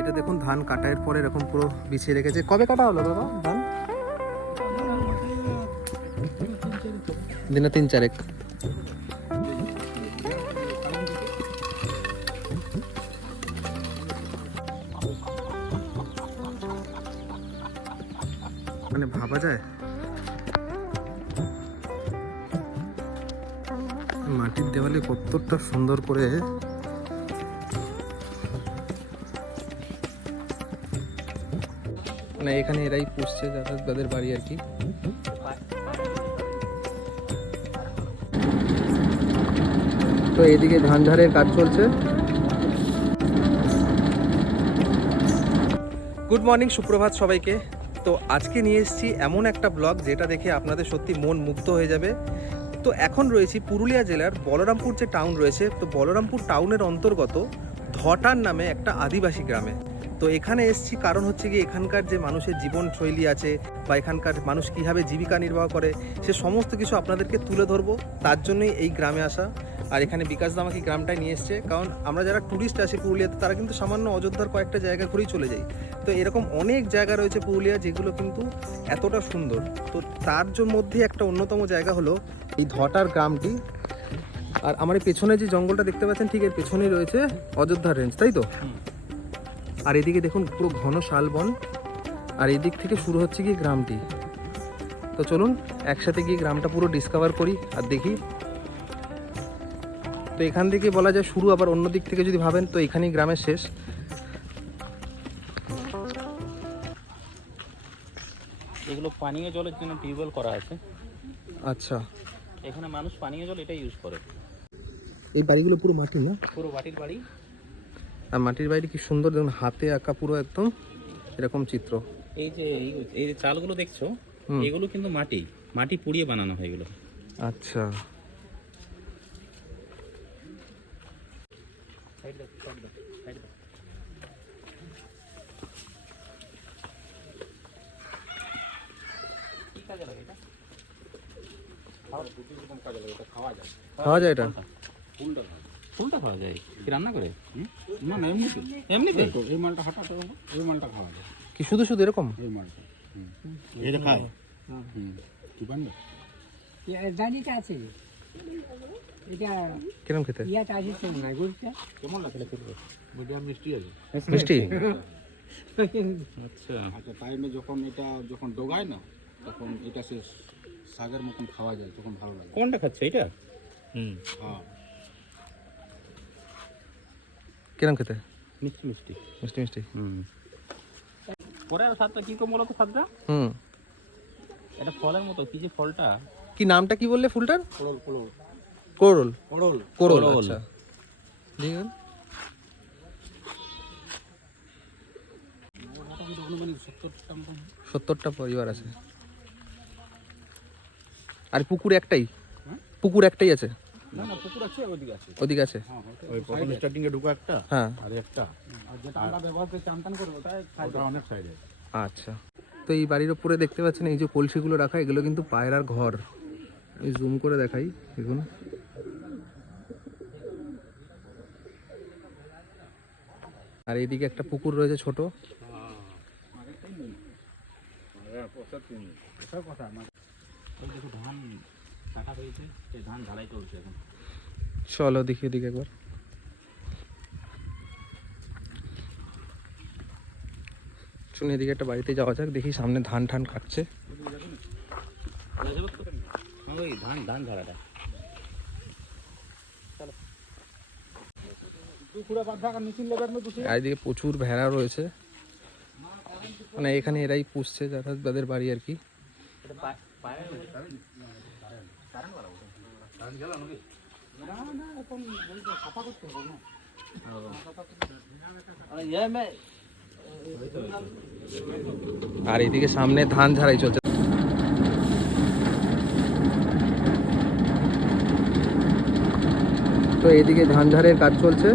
এটা দেখুন, ধান কাটার পরে এরকম পুরো বিছিয়ে রেখেছে। কবে কাটা হলো দাদা ধান? দিনে তিন চারেক। মানে ভাবা যায়? মাটির দেওয়ালে কতটা সুন্দর করে মানে এখানে এরাই পুষছে যারা তাদের বাড়ি আর কি। তো এদিকে ধান ঝাড়ের কাজ চলছে। গুড মর্নিং সুপ্রভাত সবাইকে। তো আজকে নিয়ে এসেছি এমন একটা ব্লগ যেটা দেখে আপনাদের সত্যি মন মুগ্ধ হয়ে যাবে। তো এখন রয়েছি পুরুলিয়া জেলার বলরামপুর যে টাউন রয়েছে, তো বলরামপুর টাউনের অন্তর্গত ধটার নামে একটা আদিবাসী গ্রামে। তো এখানে এসেছি কারণ হচ্ছে কি এখানকার যে মানুষের জীবনশৈলী আছে বা এখানকার মানুষ কীভাবে জীবিকা নির্বাহ করে, সে সমস্ত কিছু আপনাদেরকে তুলে ধরবো। তার জন্যই এই গ্রামে আসা। আর এখানে বিকাশ দা আমাকে গ্রামটায় নিয়ে এসছে। কারণ আমরা যারা ট্যুরিস্ট আসি পুরুলিয়াতে, তারা কিন্তু সামান্য অযোধ্যার কয়েকটা জায়গা ঘুরেই চলে যাই। তো এরকম অনেক জায়গা রয়েছে পুরুলিয়া, যেগুলো কিন্তু এতটা সুন্দর। তো তার মধ্যে একটা অন্যতম জায়গা হলো এই ধটার গ্রামটি। আর আমার পেছনে যে জঙ্গলটা দেখতে পাচ্ছেন, ঠিক এর পেছনেই রয়েছে অযোধ্যার রেঞ্জ তাই তো? আর এদিকে দেখুন পুরো ঘন শালবন। আর এদিক থেকে শুরু হচ্ছে কি গ্রামটি। তো চলুন একসাথে গিয়ে গ্রামটা পুরো ডিসকভার করি আর দেখি। তো এখান থেকে বলা যায় শুরু আবার অন্য দিক থেকে যদি ভাবেন তো এখানেই গ্রামের শেষ। এগুলো পানীয় জলের জন্য টিউবওয়েল করা আছে। আচ্ছা। এখানে মানুষ পানীয় জল এটা ইউজ করে। এই বাড়িগুলো পুরো মাটি না? পুরো বাটির বাড়ি। আর মাটির বাইরে কি সুন্দর দেখুন হাতে আঁকা পুরো একদম এরকম চিত্র। এই যে এই- এই যে চালগুলো দেখছ এগুলো কিন্তু মাটি মাটি পুড়িয়ে বানানো হয় এগুলো। আচ্ছা। খাওয়া যায় এটা? ফুলটা খাওয়া যায়? কি রান্না করে? হুম? না না এমনিতে। এমনিতে? এই মালটা হঠাৎ এই মালটা খাওয়া যায়। কি শুধু শুধু এরকম? এই মালটা এটা খায়। হুম। কি পারবে দাঁড়িয়ে আছে। এটা কিরম খেতে? ইয়াটা আছে তো না গুড়টা কেমন লাগছে ওইটা মিষ্টি আছে? মিষ্টি। আচ্ছা। আচ্ছা টাইমে যখন এটা যখন ডোগায় না তখন এটা সে শাকের মতন খাওয়া যায় তখন ভালো লাগে। কোনটা খাচ্ছে এটা হুম। হ্যাঁ। কিরম খেতে? মিষ্টি মিষ্টি। মিষ্টি মিষ্টি। হুম। পরে আর স্বাদটা কি কম বলো তো স্বাদটা? হুম। এটা ফলের মতো কি যে ফলটা? কি নামটা কি বললে ফুলটার? কোরল কোড়ল। কোরল কোরল। আচ্ছা। দেখুন সত্তরটা পরিবার আছে। আর পুকুর একটাই? পুকুর একটাই আছে? না না পুকুর আছে ওইদিকে আছে। ওদিকে আছে? হ্যাঁ ওই প্রথম স্টার্টিং এ ঢুকা একটা হ্যাঁ। আর একটা। আর যেটা আমরা ব্যবহার করে চান টান করে ওটা ওটা অনেক সাইডে আচ্ছা। তো এই বাড়ির ওপরে দেখতে পাচ্ছেন এই যে কলসিগুলো রাখা এগুলো কিন্তু পায়রার ঘর। এই জুম করে দেখাই দেখুন। আর এইদিকে একটা পুকুর রয়েছে ছোট। ওই দেখো ধান কাটা হয়েছে সেই ধান ঝাড়াই চলছে এখন। চলো দেখি এদিকে একবার। চলুন এদিকে একটা বাড়িতে যাওয়া যাক দেখি সামনে ধান ঠান কাটছে। ধান ধান ঝাড়াটা এদিকে প্রচুর ভেড়া রয়েছে। মানে এখানে এরাই পুষছে যারা তাদের বাড়ি আর কি। আর এদিকে সামনে ধান ঝাড়াই চলছে। তো এদিকে ধান ঝাড়ের কাজ চলছে।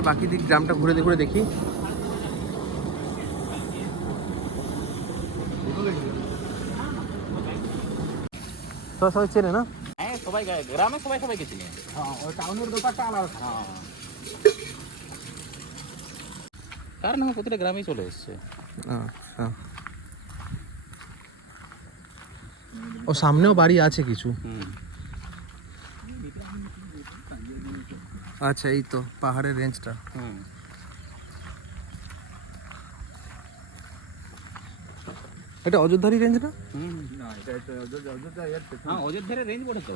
এবার বাকি দিক গ্রামটা ঘুরে ঘুরে দেখি। তোরা সবাই চেনে না? হ্যাঁ সবাই গ্রামে সবাই সবাইকে চিনে। হ্যাঁ ওই টাউনের ব্যাপারটা আলাদা। হ্যাঁ। কারণ আমার প্রতিটা গ্রামেই চলে এসছে। আচ্ছা। ও সামনেও বাড়ি আছে কিছু? হুম। আচ্ছা এই তো পাহাড়ের রেঞ্জটা হুম। এটা অযোধ্যারই রেঞ্জ না? হুম না এটা এটা অযোধ্যা অযোধ্যা এর হ্যাঁ অযোধ্যার রেঞ্জ পড়ে তো।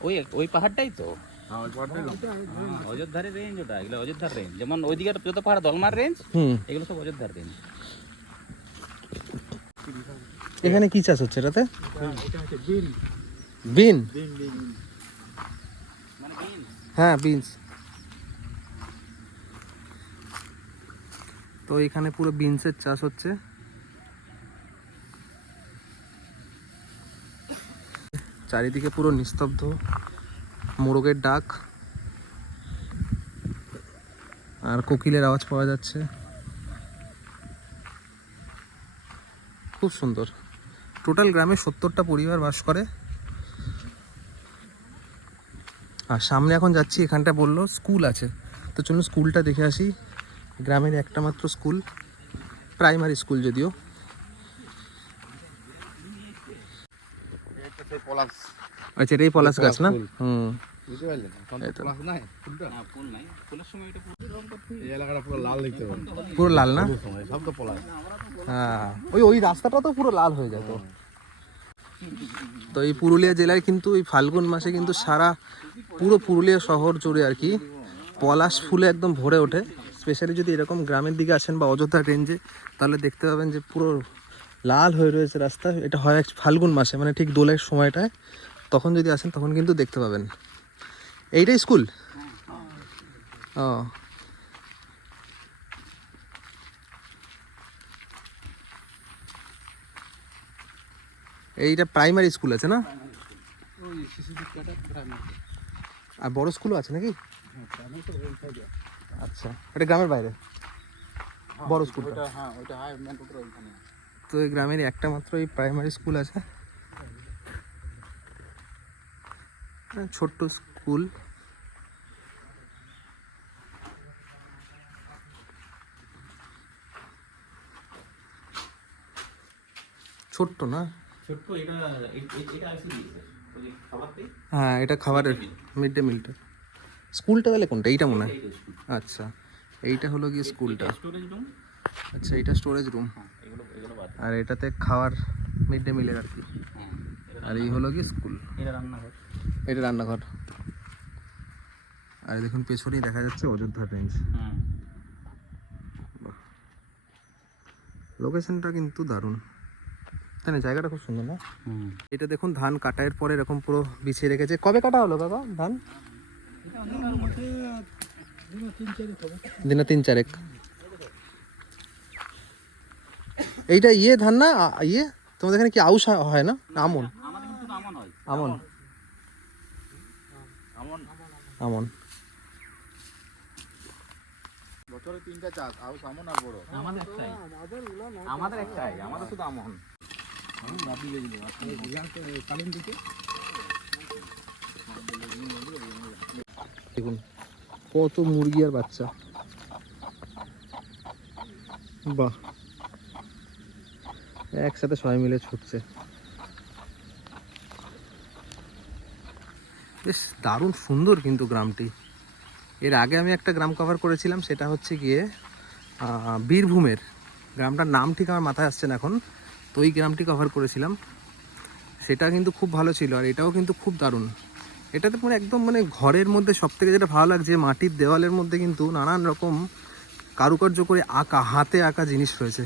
ওই ওই পাহাড়টাই তো। হ্যাঁ ওই পাহাড়টাই লম্বা। হ্যাঁ, অযোধ্যার রেঞ্জ ওটা এগুলো অযোধ্যার রেঞ্জ যেমন ওইদিকে যত পাহাড় দলমার রেঞ্জ এগুলো সব অযোধ্যার রেঞ্জ এখানে কি চাষ হচ্ছে এটাতে? এটা বিন বিন বিন বিন মানে beans। হ্যাঁ বিনস তো এখানে পুরো বিনসের চাষ হচ্ছে। চারিদিকে পুরো নিস্তব্ধ। মোরগের ডাক। আর কোকিলের আওয়াজ পাওয়া যাচ্ছে। খুব সুন্দর। টোটাল গ্রামে সত্তরটা পরিবার বাস করে। আর সামনে এখন যাচ্ছি এখানটা বলল স্কুল আছে। তো চলুন স্কুলটা দেখে আসি। গ্রামের একটা মাত্র স্কুল প্রাইমারি স্কুল যদিও। এটা সেই পলাশ আচ্ছা এটাই পলাশ গাছ না হুম পুরো লাল না? হ্যাঁ ওই ওই রাস্তাটা তো পুরো লাল হয়ে যেত তো এই পুরুলিয়া জেলায় কিন্তু এই ফাল্গুন মাসে কিন্তু সারা পুরো পুরুলিয়া শহর জুড়ে আর কি পলাশ ফুলে একদম ভরে ওঠে। স্পেশালি যদি এরকম গ্রামের দিকে আসেন বা অযোধ্যা রেঞ্জে তাহলে দেখতে পাবেন যে পুরো লাল হয়ে রয়েছে রাস্তা। এটা হয় এক ফাল্গুন মাসে মানে ঠিক দোলের সময়টায়। তখন যদি আসেন, তখন কিন্তু দেখতে পাবেন। এইটাই স্কুল ও। এইটা প্রাইমারি স্কুল আছে না ওই শিশু শিক্ষাটা প্রাইমারি আর বড় স্কুলও আছে নাকি? হ্যাঁ সাইডে আচ্ছা এটা গ্রামের বাইরে? বড় হ্যাঁ মেন রোডের ওইখানে। তো এই গ্রামের একটা মাত্র এই প্রাইমারি স্কুল আছে। হ্যাঁ, ছোট্ট স্কুল ছোট্ট না? ছোট্ট এটা এটা আসি দিয়েছে হ্যাঁ এটা খাবারের মিড ডে মিলটা স্কুলটা তাহলে কোনটা? এইটা মনে হয়? আচ্ছা এইটা হলো গিয়ে স্কুলটা। আচ্ছা এইটা স্টোরেজ রুম আর এটাতে খাওয়ার মিড ডে মিলের আর কি। হ্যাঁ আর এই হলো কি স্কুল এটা রান্নাঘর। এটা রান্নাঘর। আর দেখুন পেছনেই দেখা যাচ্ছে অযোধ্যা রেঞ্জ হ্যাঁ। লোকেশনটা কিন্তু দারুণ। তাই না জায়গাটা খুব সুন্দর না? হুম। এটা দেখুন ধান কাটার পরে এরকম পুরো বিছিয়ে রেখেছে। কবে কাটা হলো কাকা ধান? দিনে তিন চারেক। এইটা ইয়ে ধান না? ইয়ে? তোমাদের এখানে কি আউশ হয়- না? আমন আমন? হয় আমন। আমন। আমন বছরে তিনটা চাষ আর সামন আর বড় আমাদের একটাই। আমাদের একটাই আমাদের শুধু আমন। দেখুন, কত মুরগি আর বাচ্চা। বাহ। একসাথে সবাই মিলে ছুটছে। বেশ দারুণ সুন্দর কিন্তু গ্রামটি। এর আগে আমি একটা গ্রাম কভার করেছিলাম, সেটা হচ্ছে গিয়ে বীরভূমের। গ্রামটার নাম ঠিক আমার মাথায় আসছে না এখন। তো ওই গ্রামটি কভার করেছিলাম। সেটা কিন্তু খুব ভালো ছিল আর এটাও কিন্তু খুব দারুণ। এটাতে পুরো একদম মানে ঘরের মধ্যে সব থেকে যেটা ভালো লাগছে, মাটির দেওয়ালের মধ্যে কিন্তু নানান রকম কারুকার্য করে আঁকা, হাতে আঁকা জিনিস রয়েছে।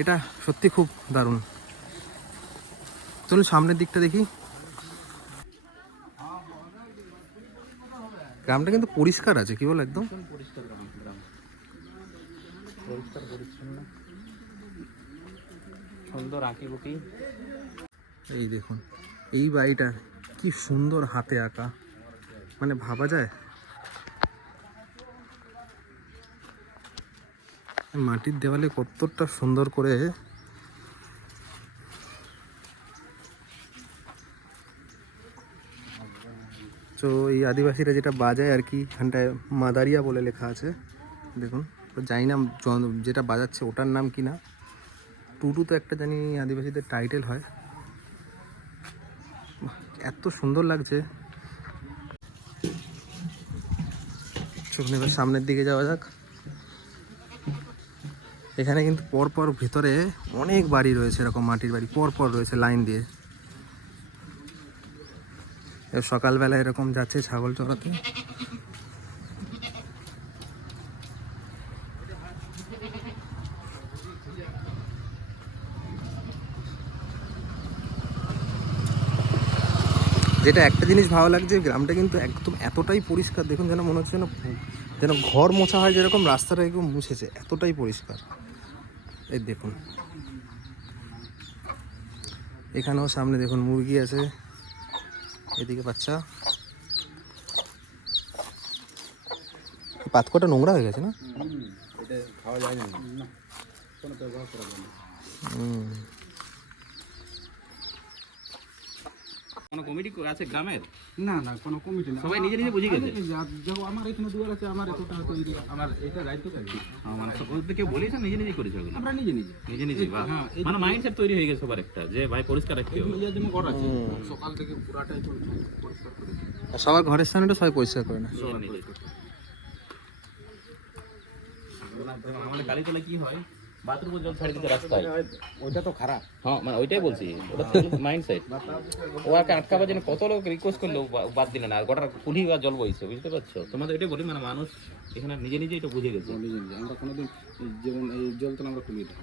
এটা সত্যি খুব দারুণ। চলুন সামনের দিকটা দেখি। গ্রামটা কিন্তু পরিষ্কার আছে, কি বল একদম? পরিষ্কার পরিষ্কার সুন্দর আঁকি বুকি এই দেখুন, এই বাড়িটা কি সুন্দর হাতে আঁকা। মানে ভাবা যায়? মাটির দেওয়ালে কতটা সুন্দর করে তো এই আদিবাসীরা যেটা বাজায় আর কি, এখানটায় মাদারিয়া বলে লেখা আছে। দেখুন, তো জানি না যেটা বাজাচ্ছে ওটার নাম কি না? টুটু তো একটা জানি আদিবাসীদের টাইটেল হয়। এত সুন্দর লাগছে। সামনের দিকে যাওয়া যাক। এখানে কিন্তু পরপর ভিতরে অনেক বাড়ি রয়েছে, এরকম মাটির বাড়ি, পরপর রয়েছে লাইন দিয়ে। সকালবেলা এরকম যাচ্ছে ছাগল চড়াতে। যেটা একটা জিনিস ভালো লাগছে গ্রামটা কিন্তু একদম এতটাই পরিষ্কার দেখুন যেন মনে হচ্ছে যেন যেন ঘর মোছা হয় যেরকম রাস্তাটা একদম মুছেছে এতটাই পরিষ্কার। এই দেখুন। এখানেও সামনে দেখুন মুরগি আছে এদিকে বাচ্চা। পাতকটা নোংরা হয়ে গেছে না? খাওয়া যায় না কোনো ব্যবহার করা যায় না কোনো কমিটি আছে গ্রামের? না না কোনো কমিটি না। সবাই নিজে নিজে বুঝে গেছে। দেখো আমার এখানে দুয়ার আছে আমার এতটা হয়তো এরিয়া আমার এটা দায়িত্ব কাছে মানে ওদের কেউ বলেছে নিজে নিজে করেছে ওগুলো। আমরা নিজে নিজে। নিজে নিজে হ্যাঁ, মানে মাইন্ডসেট তৈরি হয়ে গেছে সবার একটা যে ভাই পরিষ্কার রাখতে হবে। ঘর আছে। সকাল থেকে পুরাটাই চলছে পরিষ্কার করে সবার ঘরের সামনেটা সবাই পরিষ্কার করে না। আমাদের কালীতলা কি হয়? বাথরুমে জল ছাড়ি দিতে রাস্তায়। ওইটা তো খারাপ। হ্যাঁ মানে ওইটাই বলছি ওটা মাইন্ডসেট ও আগে আটকাবার জন্য কত লোক রিকোয়েস্ট করল বাদ দিলে না আর গোটা কুলি বা জল বইছে বুঝতে পারছ? তোমাদের ওইটাই বলি মানে মানুষ এখানে নিজে নিজে এটা বুঝে গেছে। নিজে নিজে আমরা কোনোদিন যেমন এই জল তো আমরা খুলিয়ে দেবো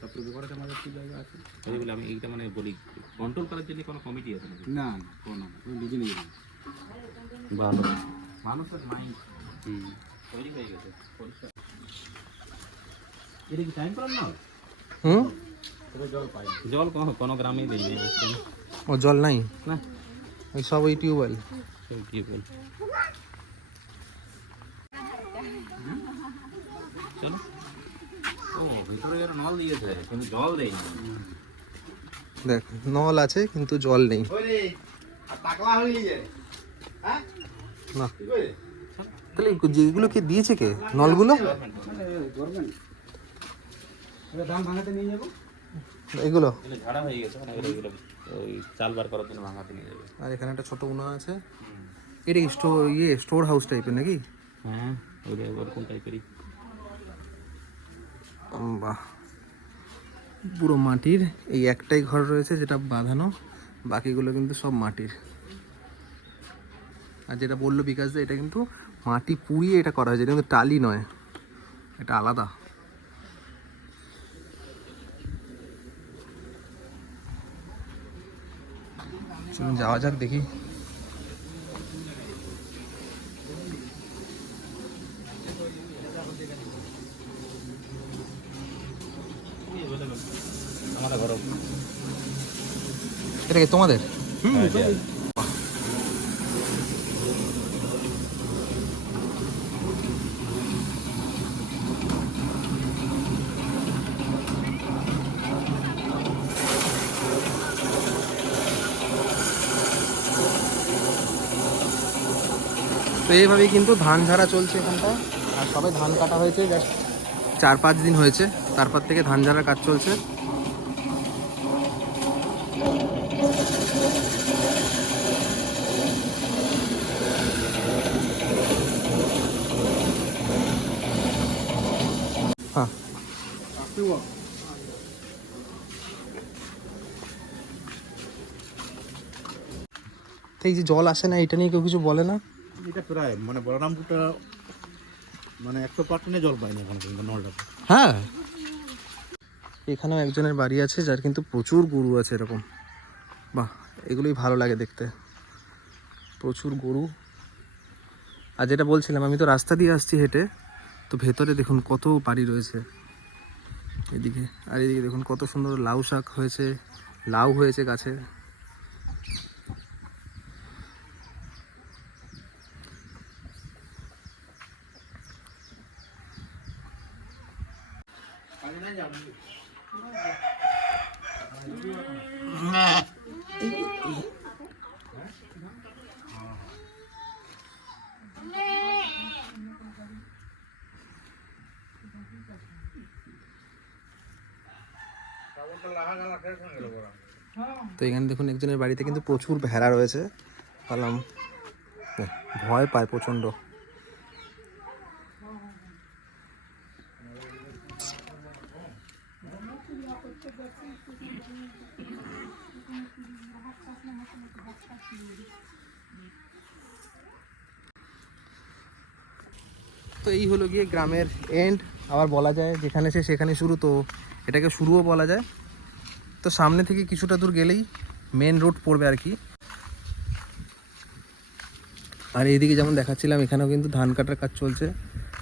তারপরে ঘরে আমাদের কি জায়গা আছে? ওই বলে আমি এইটা মানে বলি কন্ট্রোল করার জন্য কোনো কমিটি আছে না না কোনো নিজে নিজে ভালো। মানুষের মাইন্ড তৈরি হয়ে গেছে পরিষ্কার। এটা কি টাইম করার না হুম? জল কোনো কোনো গ্রামেই দেয় না ও জল নাই? না। ওই সব ওই টিউবওয়েল। চলো। ও ভিতরে যেন নল দিয়েছে কিন্তু জল দেখ নল আছে কিন্তু জল নেই। না। তাহলে যেগুলো কে দিয়েছে কে? নলগুলো? ধান ভাঙাতে নিয়ে যাব। এগুলো? ঝাড়া হয়ে গেছে মানে এগুলো ওই চাল বার করার জন্য ভাঙাতে নিয়ে যাবে। আর এখানে একটা ছোট উনা আছে। এটা কি স্টোর ইয়ে স্টোর হাউস টাইপের নাকি? হ্যাঁ ওইটা ওরকম টাইপেরই বাহ। পুরো মাটির এই একটাই ঘর রয়েছে যেটা বাঁধানো বাকিগুলো কিন্তু সব মাটির। আর যেটা বলল বিকাশ দা এটা কিন্তু মাটি পুড়িয়ে এটা করা হয়েছে এটা কিন্তু টালি নয় এটা আলাদা। চলুন যাওয়া যাক দেখি। এটা কি তোমাদের? তো এইভাবেই কিন্তু ধান ঝাড়া চলছে এখানটা আর সবে ধান কাটা হয়েছে, জাস্ট চার পাঁচ দিন হয়েছে। তারপর থেকে ধান ঝাড়ার কাজ চলছে। হ্যাঁ। এই যে জল আসে না, এটা নিয়ে কেউ কিছু বলে না? এটা প্রায় মানে বলরামপুরটা মানে একশো পার্সেন্টে জল পায় না এখন কিন্তু নলটা হ্যাঁ। এখানেও একজনের বাড়ি আছে যার কিন্তু প্রচুর গরু আছে এরকম। বাহ এগুলোই ভালো লাগে দেখতে। প্রচুর গরু। আর যেটা বলছিলাম আমি তো রাস্তা দিয়ে আসছি হেঁটে তো ভেতরে দেখুন কত বাড়ি রয়েছে। এদিকে আর এদিকে দেখুন কত সুন্দর লাউ শাক হয়েছে লাউ হয়েছে গাছে। তো এখানে দেখুন একজনের বাড়িতে কিন্তু প্রচুর ভেড়া রয়েছে। বললাম ভয় পায় প্রচণ্ড। তো এই হলো গিয়ে গ্রামের এন্ড আবার বলা যায় যেখানে সে সেখানে শুরু তো এটাকে শুরুও বলা যায়। তো সামনে থেকে কিছুটা দূর গেলেই মেন রোড পড়বে আর কি। আর এইদিকে যেমন দেখাচ্ছিলাম, এখানেও কিন্তু ধান কাটার কাজ চলছে।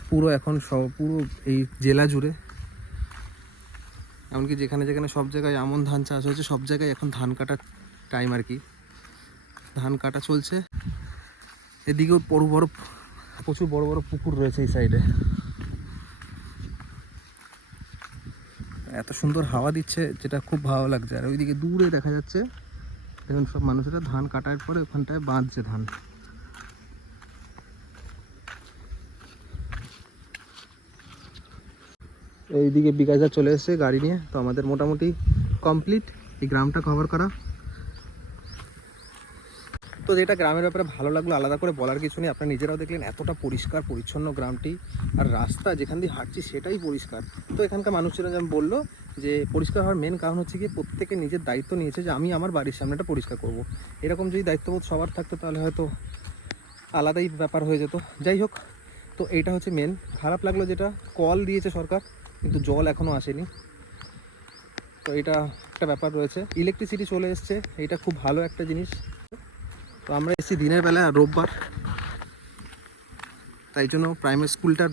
পুরো এখন সব, পুরো এই জেলা জুড়ে। এমনকি যেখানে যেখানে সব জায়গায় আমন ধান চাষ হয়েছে, সব জায়গায় এখন ধান কাটার টাইম আর কি। ধান কাটা চলছে। এদিকেও বড় বড়, প্রচুর বড় বড় পুকুর রয়েছে এই সাইডে এত সুন্দর হাওয়া দিচ্ছে যেটা খুব ভালো লাগছে। আর ওইদিকে দূরে দেখা যাচ্ছে, দেখুন সব মানুষেরা ধান কাটার পরে ওখানটায় বাঁধছে ধান। এইদিকে বিকাশদা চলে এসছে গাড়ি নিয়ে, তো আমাদের মোটামুটি কমপ্লিট এই গ্রামটা কভার করা। তো যেটা গ্রামের ব্যাপারে ভালো লাগল। আলাদা করে বলার কিছু নেই। আপনারা নিজেরাও দেখলেন এতটা পরিষ্কার, পরিচ্ছন্ন গ্রামটি আর রাস্তা যেখান দিয়ে হাঁটছি সেটাই পরিষ্কার। তো এখানকার মানুষেরা যেমন বলল যে পরিষ্কার হওয়ার মেন কারণ হচ্ছে কি প্রত্যেকে নিজের দায়িত্ব নিয়েছে যে আমি আমার বাড়ির সামনেটা পরিষ্কার করব। এরকম যদি দায়িত্ববোধ সবার থাকতো তাহলে হয়তো আলাদাই ব্যাপার হয়ে যেত। যাই হোক, তো এইটা হচ্ছে মেন খারাপ লাগল যেটা, কল দিয়েছে সরকার, কিন্তু জল এখনও আসেনি। তো এটা একটা ব্যাপার রয়েছে। ইলেকট্রিসিটি চলে এসছে, এটা খুব ভালো একটা জিনিস। তো আমরা এসেছি দিনের বেলা রোববার। তাই জন্য প্রাইমারি স্কুলটা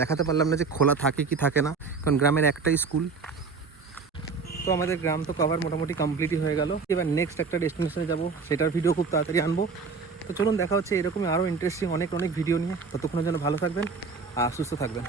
দেখাতে পারলাম না যে খোলা থাকে কি থাকে না, কারণ গ্রামের একটাই স্কুল তো আমাদের গ্রাম তো কভার মোটামুটি কমপ্লিটই হয়ে গেল। এবার নেক্সট একটা ডেস্টিনেশনে যাব, সেটার ভিডিও খুব তাড়াতাড়ি আনব। তো চলুন দেখা হচ্ছে এরকমই আরও ইন্টারেস্টিং অনেক অনেক ভিডিও নিয়ে। ততক্ষণের জন্য ভালো থাকবেন আর সুস্থ থাকবেন।